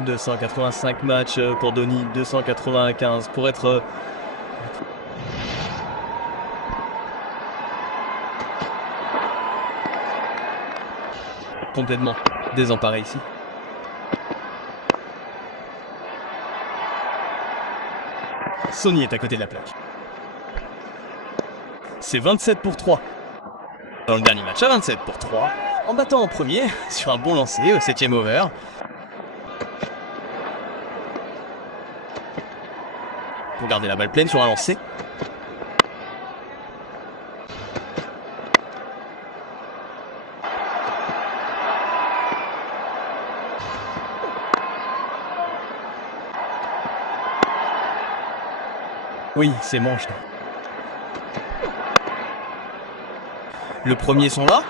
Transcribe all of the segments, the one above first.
285 matchs pour Donny, 295 pour être... complètement désemparé ici. Sonny est à côté de la plaque. C'est 27 pour 3. Dans le dernier match à 27 pour 3. En battant en premier sur un bon lancer au 7e over. Pour garder la balle pleine sur un lancer. Oui, c'est manche. Le premier sont là.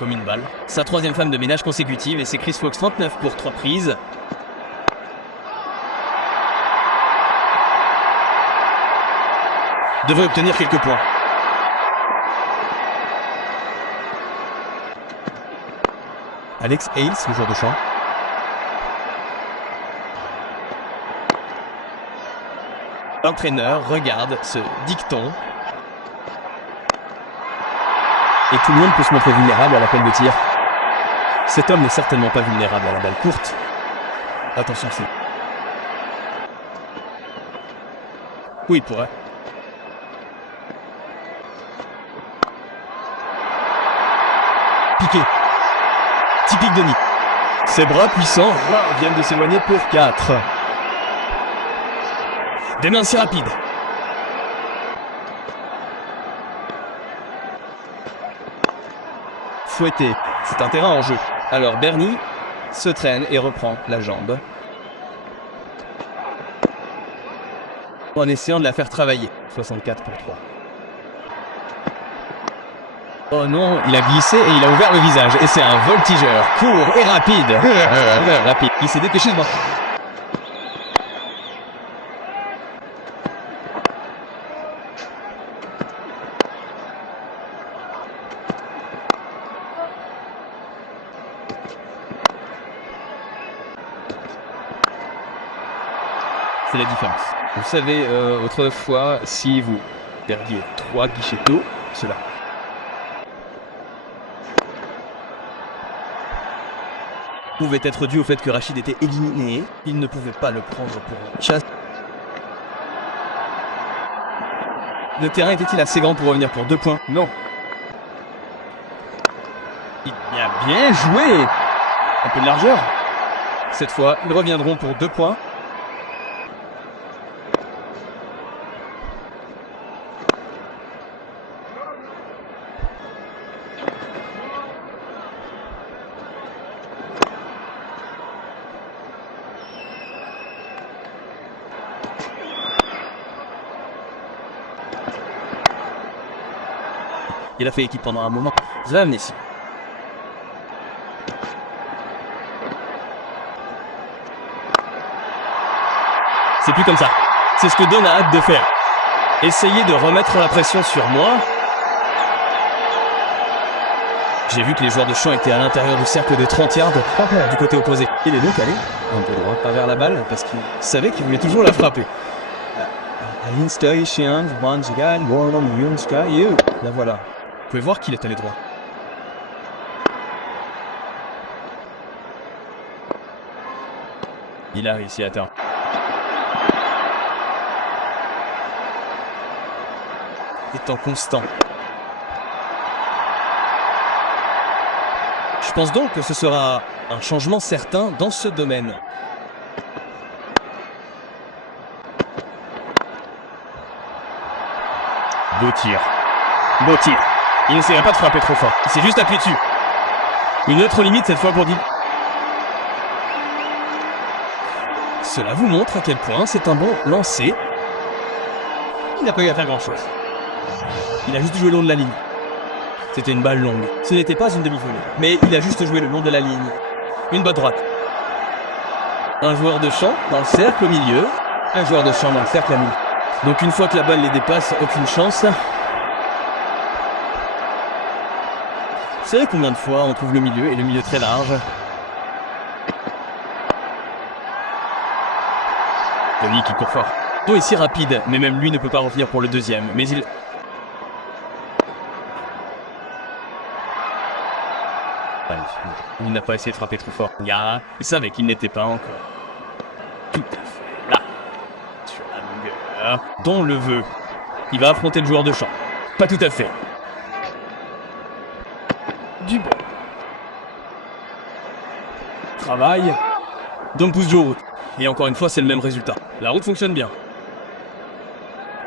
Comme une balle. Sa 3e femme de ménage consécutive et c'est Chris Fox 39 pour 3 prises. Devrait obtenir quelques points. Alex Hales, le joueur de champ. L'entraîneur regarde ce dicton. Et tout le monde peut se montrer vulnérable à l'appel de tir. Cet homme n'est certainement pas vulnérable à la balle courte. Attention, c'est... Oui, il pourrait. Piqué. Typique Donny. Ses bras puissants viennent de s'éloigner pour 4. Des mains si rapides. Fouetté. C'est un terrain en jeu. Alors Bernie se traîne et reprend la jambe. En essayant de la faire travailler. 64 pour 3. Oh non, il a glissé et il a ouvert le visage. Et c'est un voltigeur court et rapide. Rapide. Il s'est dépêché de voir. C'est la différence. Vous savez, autrefois, si vous perdiez 3 guichets d'eau, cela. Pouvait être dû au fait que Rachid était éliminé. Il ne pouvait pas le prendre pour une chasse. Le terrain était-il assez grand pour revenir pour 2 points? Non. Il a bien joué. Un peu de largeur. Cette fois, ils reviendront pour 2 points. Il a fait équipe pendant un moment. Zlam Nessi. C'est plus comme ça. C'est ce que Don a hâte de faire. Essayer de remettre la pression sur moi. J'ai vu que les joueurs de champ étaient à l'intérieur du cercle des 30 yards du côté opposé. Il est donc allé un peu droit, pas vers la balle, parce qu'il savait qu'il voulait toujours la frapper. La voilà. Vous pouvez voir qu'il est allé droit. Il a réussi à atteindre. Étant constant. Je pense donc que ce sera un changement certain dans ce domaine. Beau tir. Beau tir. Il n'essaierait pas de frapper trop fort. Il s'est juste appuyé dessus. Une autre limite cette fois pour dire. Cela vous montre à quel point c'est un bon lancer. Il n'a pas eu à faire grand chose. Il a juste joué le long de la ligne. C'était une balle longue. Ce n'était pas une demi-volée. Mais il a juste joué le long de la ligne. Une balle droite. Un joueur de champ dans le cercle au milieu. Un joueur de champ dans le cercle à mi. Donc une fois que la balle les dépasse, aucune chance. savez combien de fois on trouve le milieu, et le milieu très large? Tony qui court fort. Don est si rapide, mais même lui ne peut pas revenir pour le deuxième. Mais il... Il n'a pas essayé de frapper trop fort. Il savait qu'il n'était pas encore. Tout à fait. Là. Sur la longueur. Don le veut. Il va affronter le joueur de champ. Pas tout à fait. Du bon. Travail. Don pousse Joe. Et encore une fois, c'est le même résultat. La route fonctionne bien.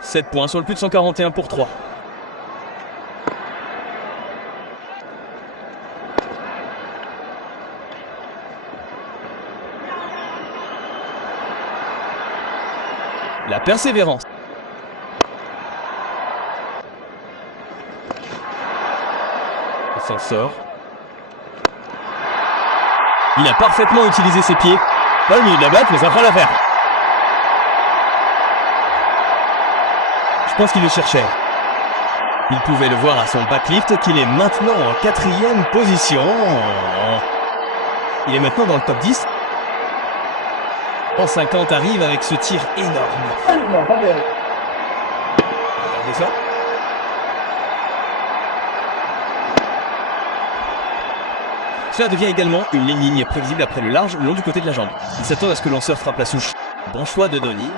7 points sur le plus de 141 pour 3. La persévérance. Il s'en sort. Il a parfaitement utilisé ses pieds. Pas le milieu de la batte, mais ça fera l'affaire. Je pense qu'il le cherchait. Il pouvait le voir à son backlift qu'il est maintenant en 4e position. Il est maintenant dans le top 10. En 50 arrive avec ce tir énorme. Regardez ça. Cela devient également une ligne prévisible après le large le long du côté de la jambe. Il s'attend à ce que le lanceur frappe la souche. Bon choix de Donny.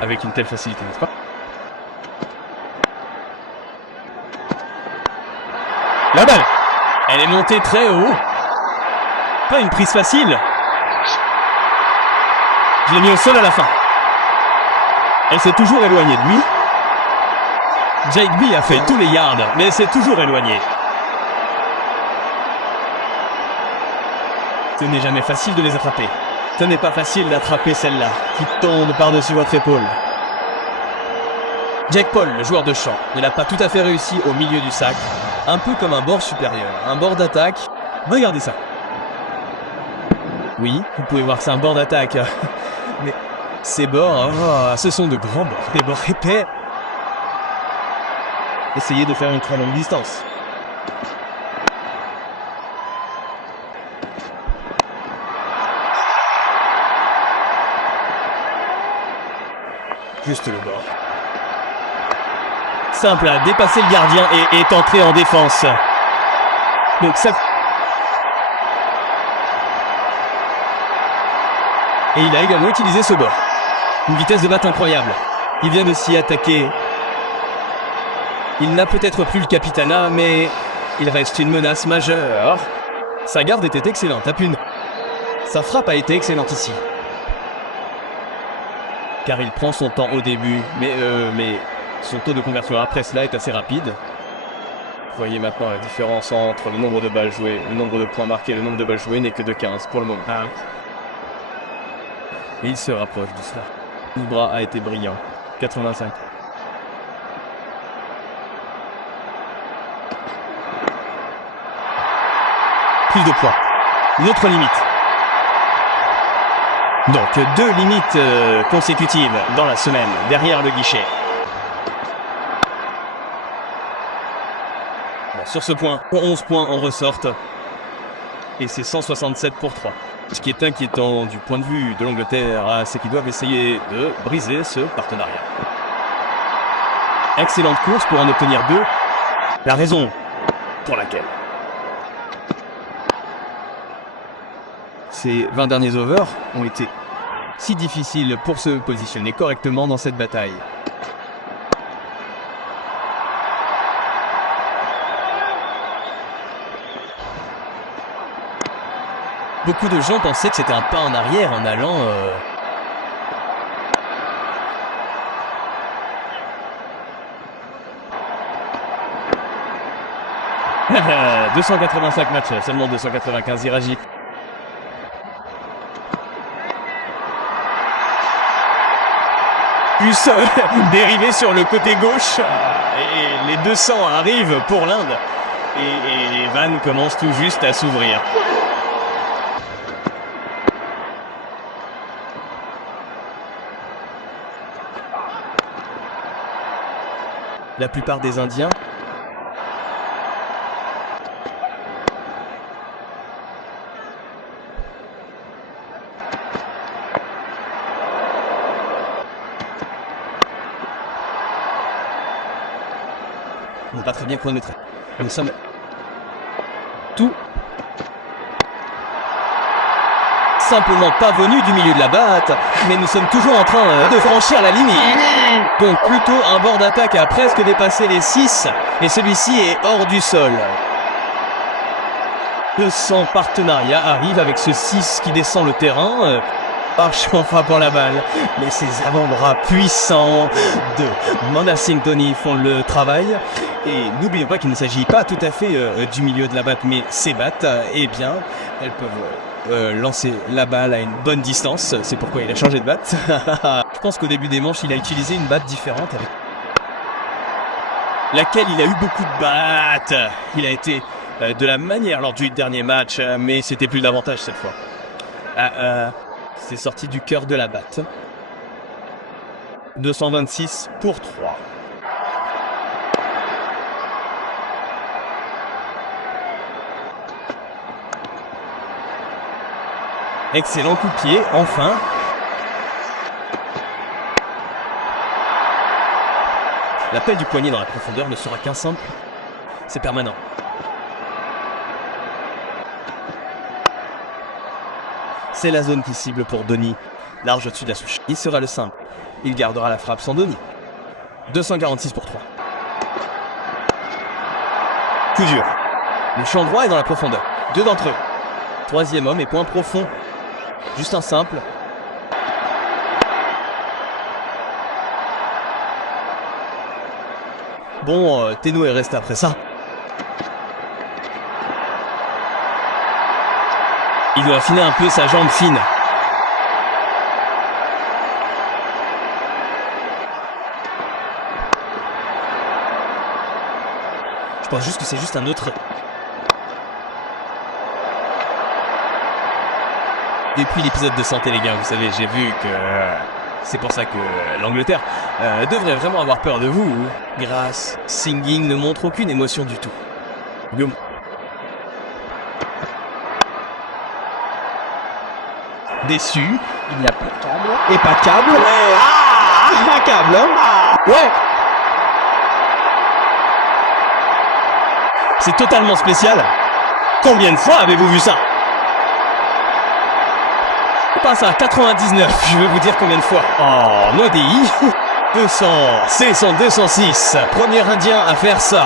Avec une telle facilité, n'est-ce pas? La balle! Elle est montée très haut. Pas une prise facile. Je l'ai mis au sol à la fin. Elle s'est toujours éloignée de lui. Jake B a fait tous les yards, mais c'est toujours éloigné. Ce n'est jamais facile de les attraper. Ce n'est pas facile d'attraper celle-là, qui tombe par-dessus votre épaule. Jake Paul, le joueur de champ, ne l'a pas tout à fait réussi au milieu du sac. Un peu comme un bord supérieur, un bord d'attaque. Regardez ça. Oui, vous pouvez voir que c'est un bord d'attaque. Mais ces bords, ce sont de grands bords. Des bords épais. Essayez de faire une très longue distance. Juste le bord. Simple à dépasser le gardien et est entré en défense. Donc ça... Et il a également utilisé ce bord. Une vitesse de batte incroyable. Il vient de s'y attaquer. Il n'a peut-être plus le capitana, mais il reste une menace majeure. Sa garde était excellente, à Pune. Sa frappe a été excellente ici. Car il prend son temps au début, mais son taux de conversion après cela est assez rapide. Vous voyez maintenant la différence entre le nombre de balles jouées, le nombre de points marqués, le nombre de balles jouées n'est que de 15 pour le moment. Et il se rapproche de cela. Le bras a été brillant. 85. Plus de points. Une autre limite. Donc 2 limites consécutives dans la semaine, derrière le guichet. Bon, sur ce point, 11 points en ressortent. Et c'est 167 pour 3. Ce qui est inquiétant du point de vue de l'Angleterre, c'est qu'ils doivent essayer de briser ce partenariat. Excellente course pour en obtenir 2. La raison pour laquelle ces 20 derniers overs ont été si difficiles pour se positionner correctement dans cette bataille. Beaucoup de gens pensaient que c'était un pas en arrière en allant... 285 matchs, seulement 295 Iragi. Plus dérivé sur le côté gauche. Et les 200 arrivent pour l'Inde. Et les vannes commencent tout juste à s'ouvrir. la plupart des Indiens. On n'est pas très bien chronométré. Nous sommes tout simplement pas venus du milieu de la batte, mais nous sommes toujours en train de franchir la limite. Donc plutôt un bord d'attaque a presque dépassé les 6 et celui-ci est hors du sol. Son partenariat arrive avec ce 6 qui descend le terrain. Parchement frappant la balle, mais ses avant-bras puissants de Mahendra Singh Dhoni font le travail. Et n'oublions pas qu'il ne s'agit pas tout à fait du milieu de la batte, mais ces battes, eh bien, elles peuvent lancer la balle à une bonne distance. C'est pourquoi il a changé de batte. Je pense qu'au début des manches, il a utilisé une batte différente avec laquelle il a eu beaucoup de battes. Il a été de la manière lors du dernier match, mais c'était plus d'avantage cette fois. C'est sorti du cœur de la batte. 226 pour 3. Excellent coup de pied, enfin. L'appel du poignet dans la profondeur ne sera qu'un simple. C'est permanent. C'est la zone qui cible pour Dhoni. Large au-dessus de la souche. Il sera le simple. Il gardera la frappe sans Dhoni. 246 pour 3. Coup dur. Le champ droit est dans la profondeur. 2 d'entre eux. Troisième homme et point profond. Juste un simple. Bon, Teno est resté après ça. Il doit affiner un peu sa jambe fine. Je pense juste que c'est juste un autre. Depuis l'épisode de santé, les gars, vous savez, j'ai vu que c'est pour ça que l'Angleterre devrait vraiment avoir peur de vous. Grâce, Singing ne montre aucune émotion du tout. Boum. Déçu. Il n'y a pas de câble. Et pas de câble. Ouais. Ah, un câble, hein. Ouais. C'est totalement spécial. Combien de fois avez-vous vu ça? On passe à 99, je vais vous dire combien de fois. Oh, Modi. 200, c'est son 206. Premier Indien à faire ça.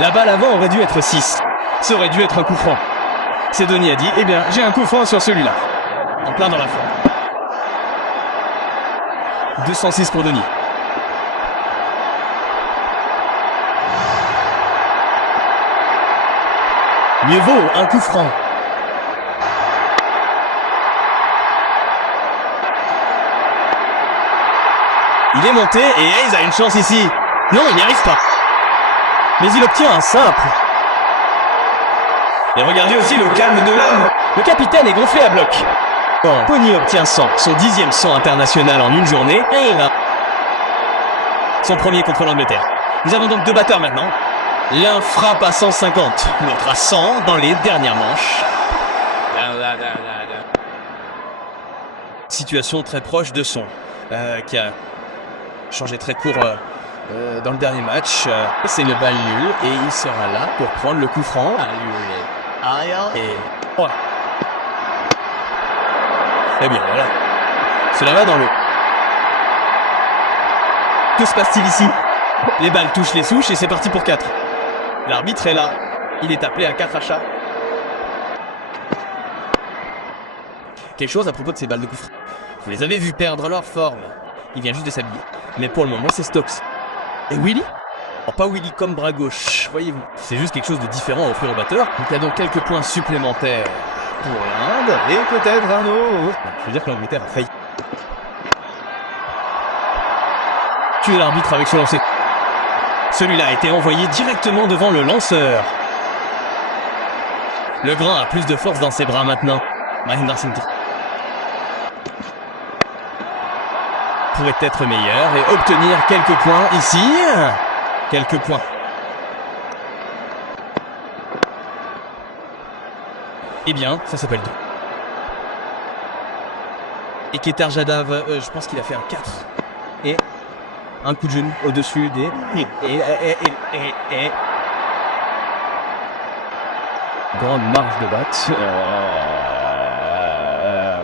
La balle avant aurait dû être 6. Ça aurait dû être un coup franc. C'est Dhoni a dit, eh bien, j'ai un coup franc sur celui-là. En plein dans la forme. 206 pour Dhoni. Mieux vaut un coup franc. Il est monté et Hayes a une chance ici. Non, il n'y arrive pas. Mais il obtient un simple. Et regardez aussi le calme de l'homme. Le capitaine est gonflé à bloc. Pony obtient 100, son 10e 100 international en une journée. Et il va. Son premier contre l'Angleterre. Nous avons donc 2 batteurs maintenant. L'un frappe à 150, l'autre à 100 dans les dernières manches. Situation très proche de son, qui a changé très court dans le dernier match. C'est une balle nulle et il sera là pour prendre le coup franc. Et voilà. Eh bien voilà. Cela va dans le... Que se passe-t-il ici? Les balles touchent les souches et c'est parti pour 4. L'arbitre est là. Il est appelé à 4 achats. Quelque chose à propos de ces balles de coup franc. Vous les avez vus perdre leur forme. Il vient juste de s'habiller. Mais pour le moment, c'est Stokes. Et Willy? Oh, pas Willy comme bras gauche, voyez-vous. C'est juste quelque chose de différent à offrir au batteur. Donc il y a donc quelques points supplémentaires pour l'Inde. Et peut-être un autre. Je veux dire que l'Angleterre a failli. Tuer l'arbitre avec ce lancer. Celui-là a été envoyé directement devant le lanceur. Le grand a plus de force dans ses bras maintenant. Mahendra Singh. pourrait être meilleur et obtenir quelques points ici. Quelques points. Eh bien, ça s'appelle 2. Et Ketar Jadav, je pense qu'il a fait un 4. Et un coup de genou au-dessus des... Et... Grande marge de batte.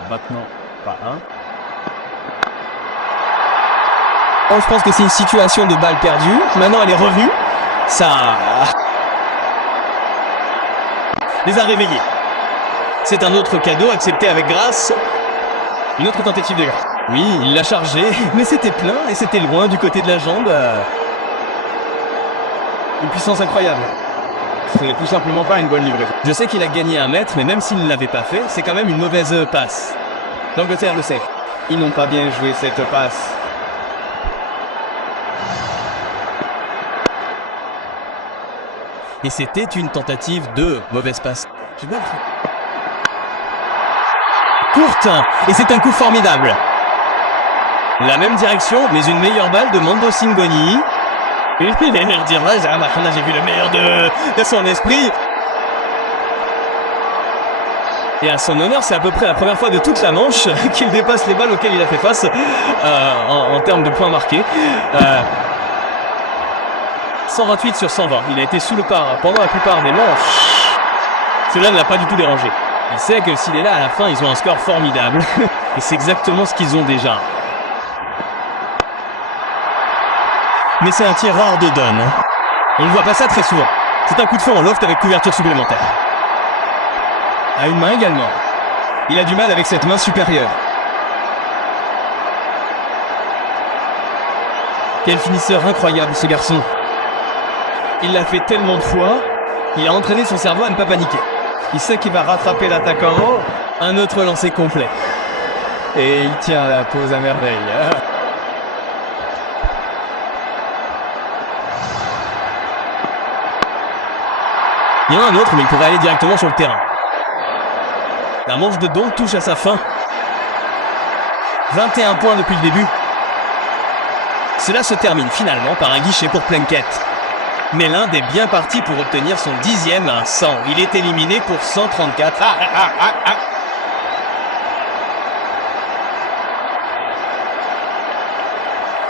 Maintenant, pas un. Bon, je pense que c'est une situation de balle perdue. Maintenant, elle est revenue. Ça les a réveillés. C'est un autre cadeau accepté avec grâce. Une autre tentative de grâce. Oui, il l'a chargé, mais c'était plein et c'était loin du côté de la jambe. Une puissance incroyable. Ce n'est tout simplement pas une bonne livraison. Je sais qu'il a gagné 1 mètre, mais même s'il ne l'avait pas fait, c'est quand même une mauvaise passe. L'Angleterre le sait. Ils n'ont pas bien joué cette passe. Et c'était une tentative de mauvaise passe. J'ai bien pris. Courte, et c'est un coup formidable. La même direction, mais une meilleure balle de Mando Singoni. Il est l'air de dire là, j'ai vu le meilleur de son esprit. Et à son honneur, c'est à peu près la première fois de toute la manche qu'il dépasse les balles auxquelles il a fait face en termes de points marqués. 128 sur 120. Il a été sous le par pendant la plupart des manches. Cela ne l'a pas du tout dérangé. Il sait que s'il est là à la fin, ils ont un score formidable. Et c'est exactement ce qu'ils ont déjà. Mais c'est un tir rare de Dunn. On ne voit pas ça très souvent. C'est un coup de feu en loft avec couverture supplémentaire. À une main également. Il a du mal avec cette main supérieure. Quel finisseur incroyable ce garçon. Il l'a fait tellement de fois, il a entraîné son cerveau à ne pas paniquer. Il sait qu'il va rattraper l'attaquant. Un autre lancer complet. Et il tient la pause à merveille. Il y en a un autre, mais il pourrait aller directement sur le terrain. La manche de Don touche à sa fin. 21 points depuis le début. Cela se termine finalement par un guichet pour Plunkett. Mais l'Inde est bien parti pour obtenir son 10e à 100. Il est éliminé pour 134.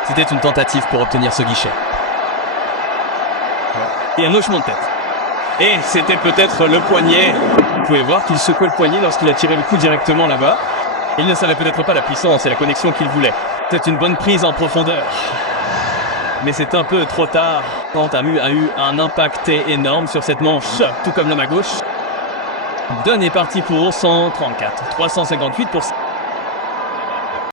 C'était une tentative pour obtenir ce guichet. Et un hochement de tête. Et c'était peut-être le poignet. Vous pouvez voir qu'il secouait le poignet lorsqu'il a tiré le coup directement là-bas. Il ne savait peut-être pas la puissance et la connexion qu'il voulait. C'est une bonne prise en profondeur. Mais c'est un peu trop tard. Kant a eu un impact énorme sur cette manche, tout comme l'homme à gauche. Dunn est parti pour 134. 358 pour...